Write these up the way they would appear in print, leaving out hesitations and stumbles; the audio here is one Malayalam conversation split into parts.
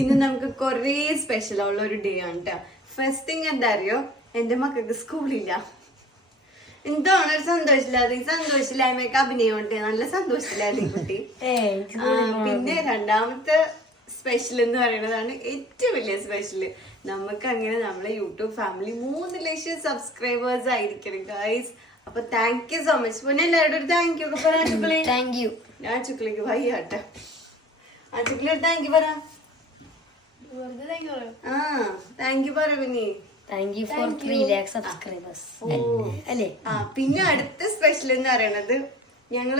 ഇന്ന് നമുക്ക് കൊറേ സ്പെഷ്യൽ ഉള്ള ഒരു ഡേ ആണ് കേട്ടോ. ഫസ്റ്റ് തിങ് എന്താ അറിയോ, എന്റെ മക്കൾക്ക് സ്കൂളില്ല. എന്താണ് ഒരു സന്തോഷമില്ലായ്മയൊക്കെ അഭിനയം ഉണ്ട്. നല്ല സന്തോഷത്തിലായിരുന്നു ഈ കുട്ടി. പിന്നെ രണ്ടാമത്തെ സ്പെഷ്യൽ എന്ന് പറയുന്നതാണ് ഏറ്റവും വലിയ സ്പെഷ്യല്. നമുക്ക് അങ്ങനെ നമ്മളെ യൂട്യൂബ് ഫാമിലി 3 ലക്ഷം സബ്സ്ക്രൈബേഴ്സ് ആയിരിക്കണം ഗൈസ്. അപ്പൊ താങ്ക് യു സോ മച്ച്. പിന്നെ എല്ലാവരും ഒരു താങ്ക് യു ഒക്കെ പറയാൻ ചുക്കളി. ഞാൻ ചുക്കളിക്ക് വയ്യാട്ടെ. ആ ചുക്കളി ഒരു താങ്ക് യു പറ. ആ താങ്ക് യു പറ. പിന്നെ പിന്നെ അടുത്ത സ്പെഷ്യൽ എന്ന് പറയണത് ഞങ്ങൾ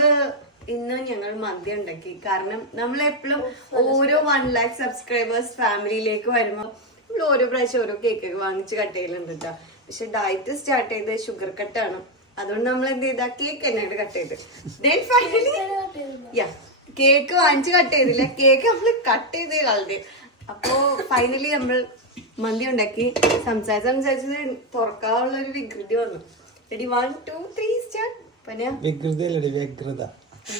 മന്തി ഉണ്ടാക്കി. കാരണം നമ്മളെപ്പോഴും ഓരോ 1 lakh സബ്സ്ക്രൈബേഴ്സ് ഫാമിലിയിലേക്ക് വരുമ്പോ നമ്മൾ ഓരോ പ്രാവശ്യം ഓരോ കേക്ക് വാങ്ങിച്ച് കട്ട് ചെയ്യലുണ്ട് കേട്ടോ. പക്ഷെ ഡയറ്റ് സ്റ്റാർട്ട് ചെയ്ത് ഷുഗർ കട്ടാണ്. അതുകൊണ്ട് നമ്മൾ എന്ത് ചെയ്താ കേക്ക് തന്നെ കട്ട് ചെയ്ത് കേക്ക് വാങ്ങിച്ച് കട്ട് ചെയ്തില്ല, കേക്ക് നമ്മള് കട്ട് ചെയ്ത് കളഞ്ഞ്. അപ്പോ ഫൈനലി നമ്മൾ മന്തി ഉണ്ടാക്കി. സംസാരിച്ചത് തുറക്കാനുള്ള ഒരു വികൃതി വന്നു. Ready 1 2 3 start.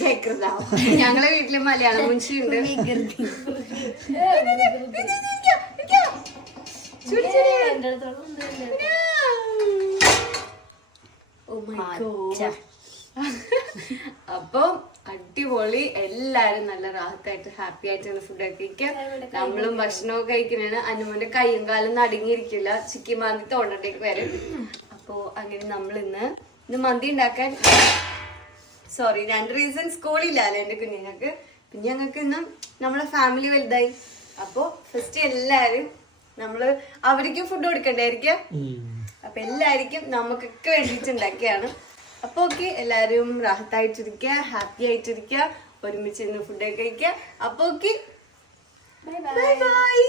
വ്യഗ്രത. ഞങ്ങളെ വീട്ടില് മലയാളം മുൻഷിയുണ്ട്. അപ്പൊ അടിപൊളി. എല്ലാരും നല്ല റാഹത്തായിട്ട് ഹാപ്പി ആയിട്ടാണ് ഫുഡ് കഴിക്കുക. നമ്മളും ഭക്ഷണമൊക്കെ കഴിക്കുന്നതാണ്. അനുമോന്റെ കൈയും കാലും അടങ്ങിയിരിക്കില്ല, ചിക്കി മാന്തി തോണ്ടേക്ക് വരും. അപ്പൊ അങ്ങനെ നമ്മൾ ഇന്ന് മന്തി ഉണ്ടാക്കാൻ 2 റീസൺ. സ്കൂളില്ലല്ലോ എന്റെ കുഞ്ഞുങ്ങൾക്ക്. പിന്നെ ഞങ്ങൾക്ക് ഇന്ന് നമ്മളെ ഫാമിലി വലുതായി. അപ്പൊ ഫസ്റ്റ് എല്ലാരും അവർക്കും ഫുഡ് കൊടുക്കണ്ടായിരിക്കും. അപ്പൊ എല്ലാവർക്കും നമുക്കൊക്കെ വേണ്ടിട്ട് ഉണ്ടാക്കിയാണ്. അപ്പൊ ഓക്കെ, എല്ലാരും റാഹത്തായിട്ടിരിക്കുക, ഹാപ്പി ആയിട്ടിരിക്കുക, ഒരുമിച്ച് ഫുഡ് കഴിക്കുക. അപ്പൊ ഓക്കെ, ബൈ ബൈ.